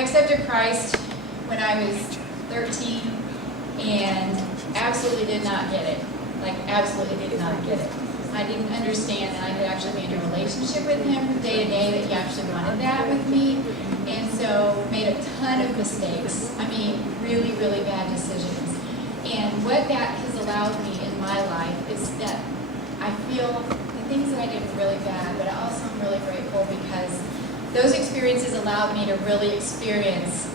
I accepted Christ when I was 13 and absolutely did not get it. Like, absolutely did not get it. I didn't understand that I could actually be in a relationship with him day to day, that he actually wanted that with me. And so made a ton of mistakes. I mean, really, really bad decisions. And what that has allowed me in my life is that I feel the things that I did were really bad, but I also am really grateful because those experiences allowed me to really experience,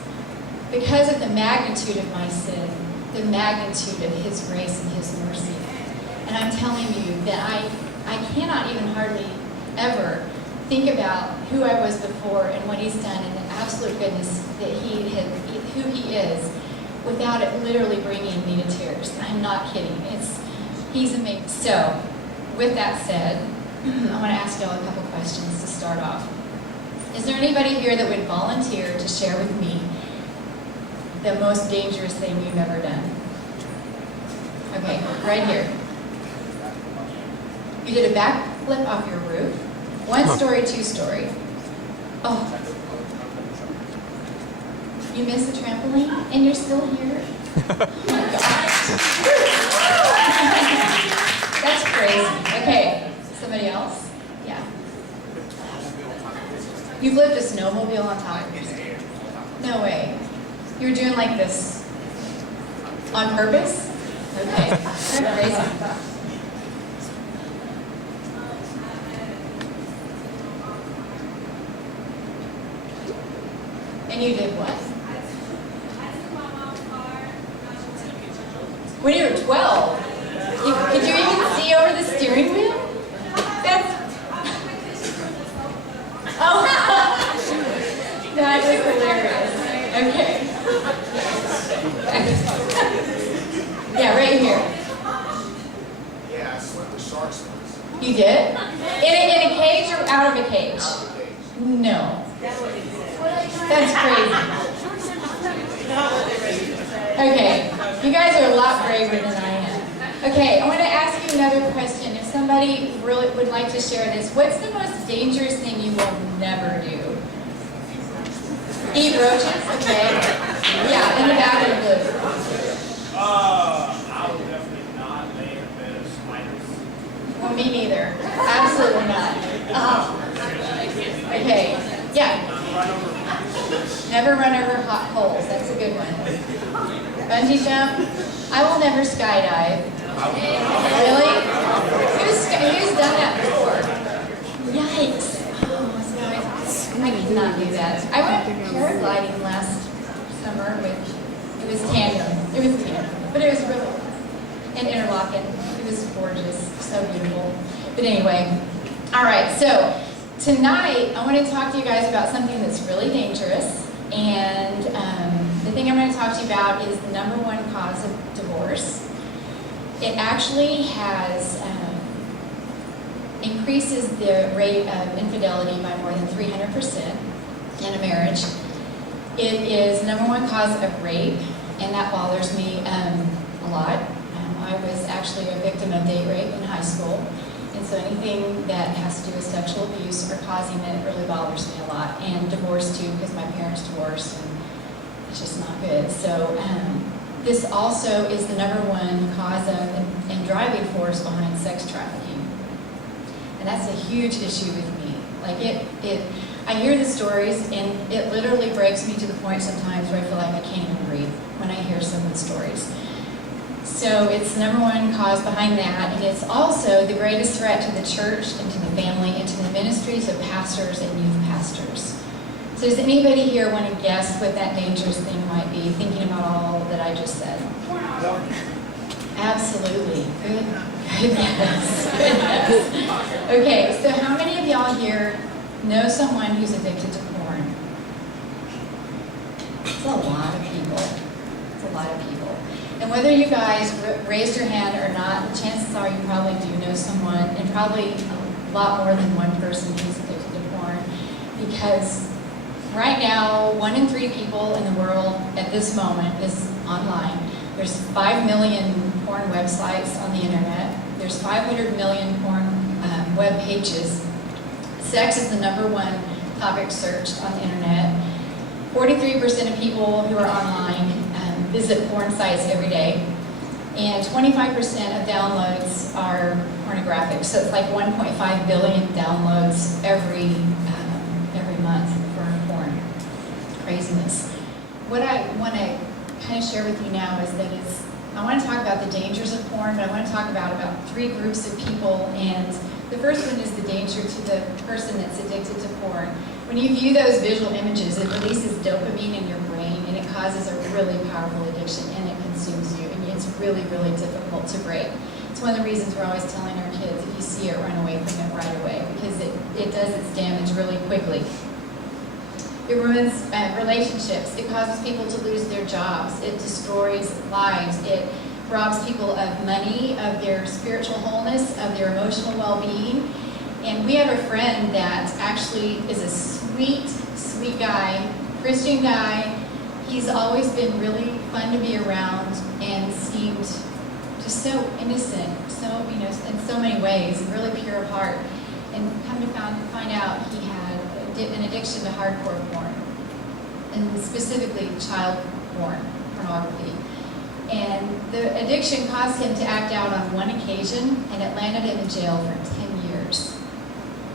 because of the magnitude of my sin, the magnitude of his grace and his mercy. And I'm telling you that I cannot even hardly ever think about who I was before and what he's done and the absolute goodness that who he is, without it literally bringing me to tears. I'm not kidding. He's amazing. So, with that said, I want to ask y'all a couple questions to start off. Is there anybody here that would volunteer to share with me the most dangerous thing you've ever done? Okay, right here. You did a backflip off your roof. 1 story, 2 story. Oh. You missed the trampoline and you're still here? Oh my gosh. That's crazy. Okay, somebody else? Yeah. You flipped a snowmobile on top of yourself? No way. You were doing like this on purpose? Okay, that's crazy. And you did what? When you were 12? Could you even see over the steering wheel? That's... Oh! That was hilarious. Okay. Yeah, right here. Yeah, I swept the shark's nose. You did? In a cage or out of a cage? No. That's crazy. Okay, you guys are a lot braver than I am. Okay, I want to ask you another question. If somebody really would like to share this, what's the most dangerous thing you will never do? Eat roaches? Okay. Yeah, in the back of the blue. I would definitely not lay in a bed of spiders. Well, me neither. Absolutely not. Okay, yeah. Never run over hot coals. That's a good one. Bungee jump. I will never skydive. Really? Who's done that before? Yikes. Oh, I cannot do that. I went paragliding last summer with, it was tandem, but it was really fun. And Interlaken. It was gorgeous, so beautiful. But anyway, all right, so tonight I want to talk to you guys about something that's really dangerous. And the thing I'm going to talk to you about is the #1 cause of divorce. It actually has increases the rate of infidelity by more than 300% in a marriage. It is #1 cause of rape, and that bothers me a lot. I was actually a victim of date rape in high school, and so anything that has to do with sexual abuse or causing it really bothers me a lot. And divorce too, because my parents divorced, and it's just not good. So this also is the #1 cause of and driving force behind sex trafficking. And that's a huge issue with me. Like I hear the stories, and it literally breaks me to the point sometimes where I feel like I can't even breathe when I hear some of the stories. So it's the #1 cause behind that, and it's also the greatest threat to the church and to the family and to the ministries of pastors and youth pastors. So does anybody here want to guess what that dangerous thing might be, thinking about all that I just said? Absolutely. Good guess. Okay, so how many of y'all here know someone who's addicted to porn? It's a lot of people. It's a lot of people. And whether you guys raised your hand or not, the chances are you probably do know someone, and probably a lot more than one person who's addicted to porn, because right now, 1 in 3 people in the world at this moment is online. There's 5 million porn websites on the internet. There's 500 million porn web pages. Sex is the #1 topic searched on the internet. 43% of people who are online visit porn sites every day, and 25% of downloads are pornographic. So it's like 1.5 billion downloads every month for porn. Craziness. What I want to kind of share with you now is that I want to talk about the dangers of porn, but I want to talk about 3 groups of people. And the first one is the danger to the person that's addicted to porn. When you view those visual images, it releases dopamine in your brain, and it causes a really powerful addiction, and it consumes you, and it's really, really difficult to break. It's one of the reasons we're always telling our kids, if you see it, run away from it right away, because it does its damage really quickly. It ruins relationships. It causes people to lose their jobs. It destroys lives. It robs people of money, of their spiritual wholeness, of their emotional well-being. And we have a friend that actually is a sweet, sweet guy, Christian guy. He's always been really fun to be around and seemed just so innocent, so, in so many ways, really pure of heart. And come to find out he had an addiction to hardcore porn, and specifically child pornography. And the addiction caused him to act out on one occasion, and it landed him in jail for 10 years.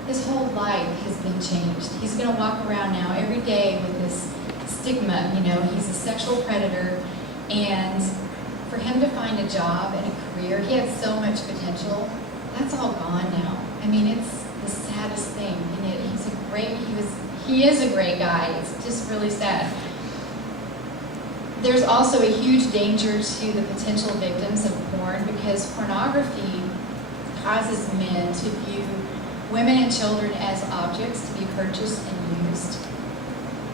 His whole life has been changed. He's going to walk around now every day with this stigma, he's a sexual predator, and for him to find a job and a career, he had so much potential, that's all gone now. I mean, it's the saddest thing, and he is a great guy. It's just really sad. There's also a huge danger to the potential victims of porn, because pornography causes men to view women and children as objects to be purchased and used.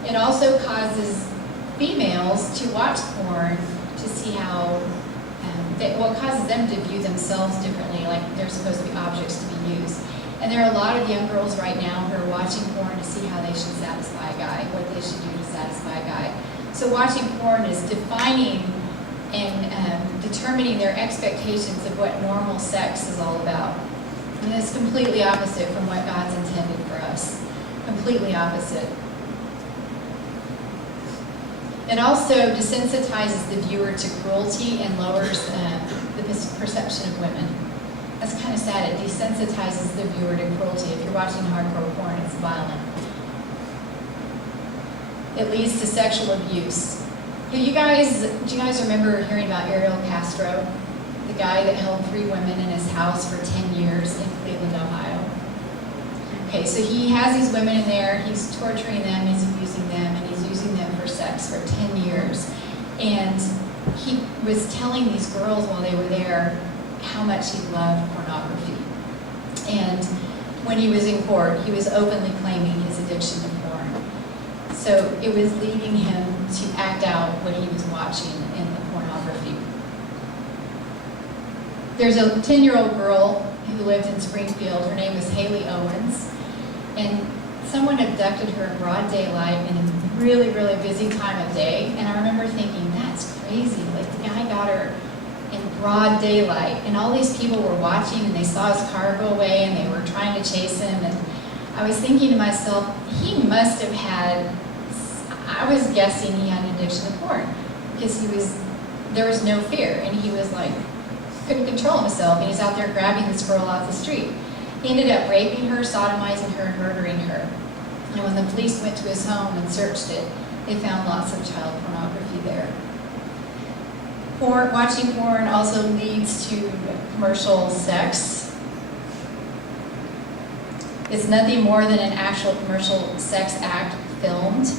It also causes females to watch porn to see how, causes them to view themselves differently, like they're supposed to be objects to be used. And there are a lot of young girls right now who are watching porn to see how they should satisfy a guy, what they should do to satisfy a guy. So watching porn is defining and determining their expectations of what normal sex is all about. And it's completely opposite from what God's intended for us. Completely opposite. It also desensitizes the viewer to cruelty and lowers the perception of women. That's kind of sad. It desensitizes the viewer to cruelty. If you're watching hardcore porn, it's violent. It leads to sexual abuse. Do you guys remember hearing about Ariel Castro, the guy that held 3 women in his house for 10 years in Cleveland, Ohio? Okay, so he has these women in there, he's torturing them, he's abusing them, and he's using them for sex for 10 years. And he was telling these girls while they were there how much he loved pornography. And when he was in court, he was openly claiming his addiction to porn. So it was leading him to act out what he was watching in the pornography. There's a 10-year-old girl who lived in Springfield. Her name was Haley Owens. And someone abducted her in broad daylight in a really, really busy time of day. And I remember thinking, that's crazy. Like, the guy got her in broad daylight. And all these people were watching, and they saw his car go away, and they were trying to chase him. And I was thinking to myself, he must have had, I was guessing he had an addiction to porn. Because there was no fear. And he was like, couldn't control himself. And he's out there grabbing this girl off the street. He ended up raping her, sodomizing her, and murdering her. And when the police went to his home and searched it, they found lots of child pornography there. Watching porn also leads to commercial sex. It's nothing more than an actual commercial sex act filmed.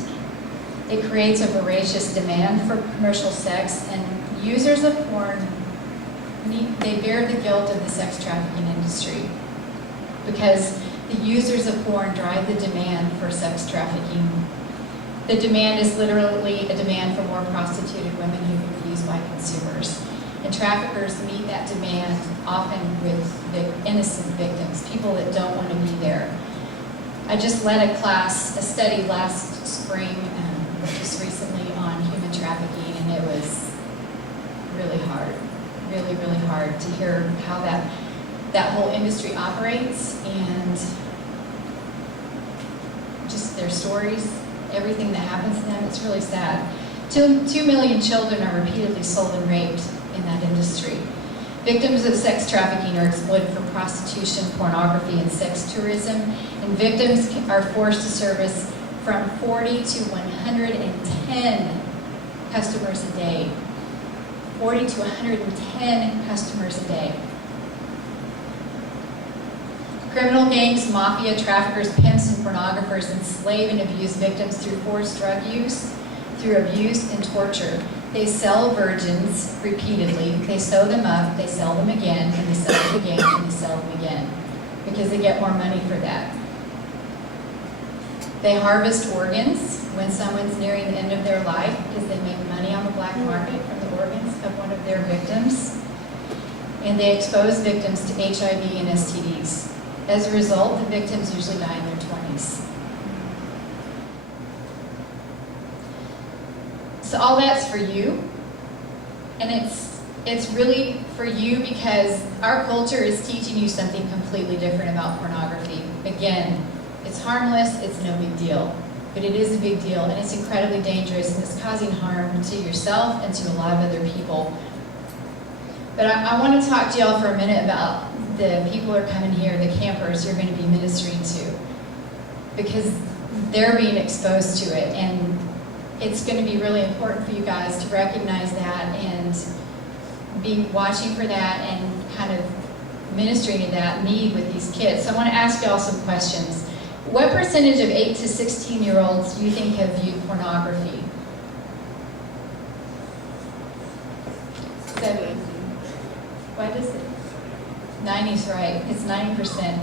It creates a voracious demand for commercial sex, and users of porn, they bear the guilt of the sex trafficking industry, because the users of porn drive the demand for sex trafficking. The demand is literally a demand for more prostituted women who can be used by consumers. And traffickers meet that demand often with innocent victims, people that don't want to be there. I just led a study last spring, just recently, on human trafficking, and it was really hard, really, really hard to hear how that whole industry operates, and just their stories. everything that happens to them. It's really sad. 2 million children are repeatedly sold and raped in that industry. Victims of sex trafficking are exploited for prostitution, pornography, and sex tourism, and victims are forced to service from 40 to 110 customers a day. 40 to 110 customers a day. Criminal gangs, mafia, traffickers, pimps, and pornographers enslave and abuse victims through forced drug use, through abuse and torture. They sell virgins repeatedly. They sew them up, they sell them again, and they sell them again, and they sell them again, because they get more money for that. They harvest organs when someone's nearing the end of their life, because they make money on the black market from the organs of one of their victims. And they expose victims to HIV and STDs. As a result, the victims usually die in their 20s. So all that's for you, and it's really for you because our culture is teaching you something completely different about pornography. Again, it's harmless, it's no big deal, but it is a big deal, and it's incredibly dangerous, and it's causing harm to yourself and to a lot of other people. But I want to talk to y'all for a minute about the people who are coming here, the campers you're going to be ministering to, because they're being exposed to it, and it's going to be really important for you guys to recognize that and be watching for that and kind of ministering to that need with these kids. So I want to ask y'all some questions. What percentage of 8 to 16-year-olds do you think have viewed pornography? 7. What is it? 90's right. It's 90%.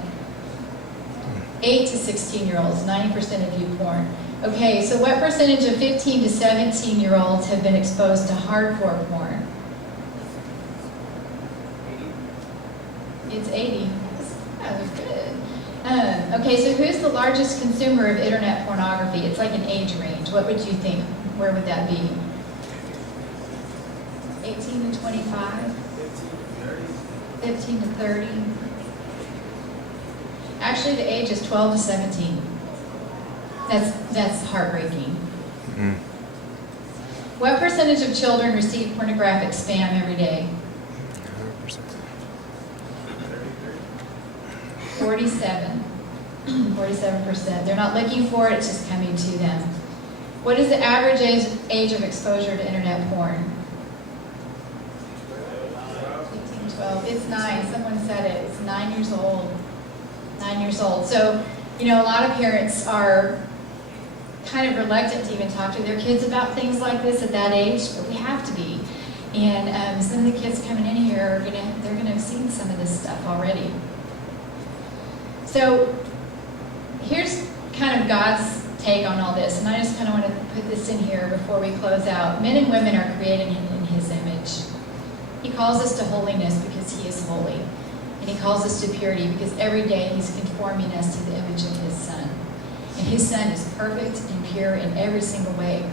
8 to 16-year-olds, 90% have viewed porn. Okay, so what percentage of 15 to 17-year-olds have been exposed to hardcore porn? 80. It's 80. That was good. Okay, so who's the largest consumer of internet pornography? It's like an age range. What would you think? Where would that be? 18 to 25? 15 to 30? Actually, the age is 12 to 17. That's heartbreaking. Mm-hmm. What percentage of children receive pornographic spam every day? 47. 47%. They're not looking for it, it's just coming to them. What is the average age of exposure to internet porn? 15, 12. It's 9. Someone said it. It's 9 years old. 9 years old. So, you know, a lot of parents are kind of reluctant to even talk to their kids about things like this at that age, but we have to be. And some of the kids coming in here they're gonna have seen some of this stuff already. So here's kind of God's take on all this, and I just kind of want to put this in here before we close out. Men and women are created in His image. He calls us to holiness because He is holy, and He calls us to purity because every day He's conforming us to the image of His Son. And His Son is perfect and pure in every single way.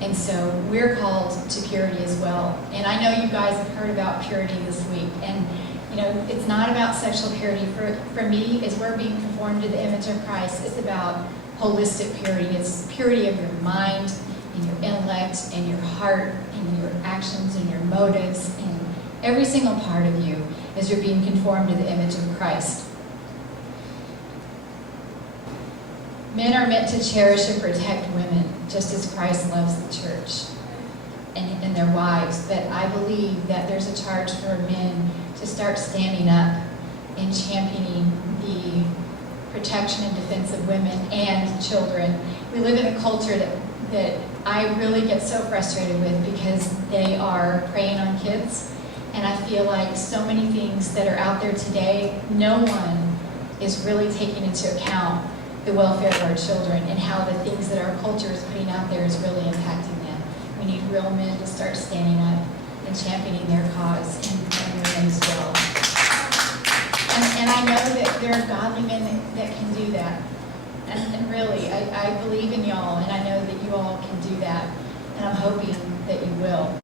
And so we're called to purity as well. And I know you guys have heard about purity this week. And you know, it's not about sexual purity. For me, as we're being conformed to the image of Christ, it's about holistic purity. It's purity of your mind and your intellect and your heart and your actions and your motives and every single part of you as you're being conformed to the image of Christ. Men are meant to cherish and protect women, just as Christ loves the church and their wives. But I believe that there's a charge for men to start standing up and championing the protection and defense of women and children. We live in a culture that I really get so frustrated with because they are preying on kids. And I feel like so many things that are out there today, no one is really taking into account the welfare of our children and how the things that our culture is putting out there is really impacting them. We need real men to start standing up and championing their cause and women as well. And I know that there are godly men that can do that. And really, I believe in y'all, and I know that you all can do that. And I'm hoping that you will.